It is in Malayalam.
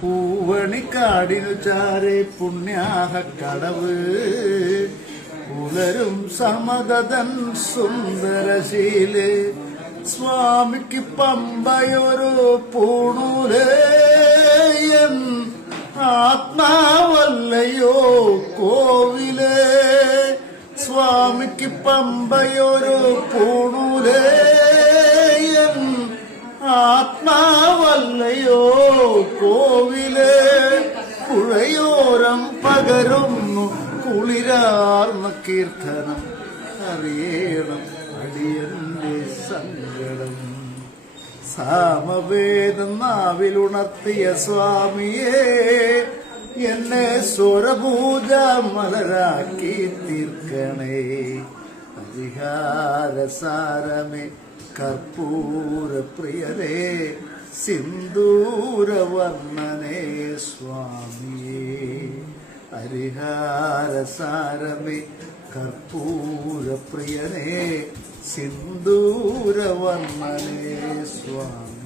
പൂവണിക്കാടിനു ചാരെ പുണ്യാഹ കടവ് പുലരും സമതൻ സുന്ദരശീല് സ്വാമിക്ക് പമ്പയൊരു പൂണൂലേയൻ ആത്മാവല്ലയോ കോവിലേ സ്വാമിക്ക് പമ്പയൊരു പൂണൂലേയൻ ആത്മാവല്ലയോ കോവിലേ പുഴയോരം പകരുന്നു കുളിരാർന്ന കീർത്തനം അറിയണം അടിയന്റെ സങ്കടം സാമവേദം നാവിലുണർത്തിയ സ്വാമിയേ എന്നെ സ്വരപൂജ മലരാക്കി തീർക്കണേ പരിഹാരസാരമേ കർപ്പൂര പ്രിയരേ സിന്ദൂരവർണ്ണനേ സ്വാമിയേ ഹരിഹാരസാരമേ കർപ്പൂര പ്രിയനേ സിന്ദൂരവർണ്ണനേ സ്വാമി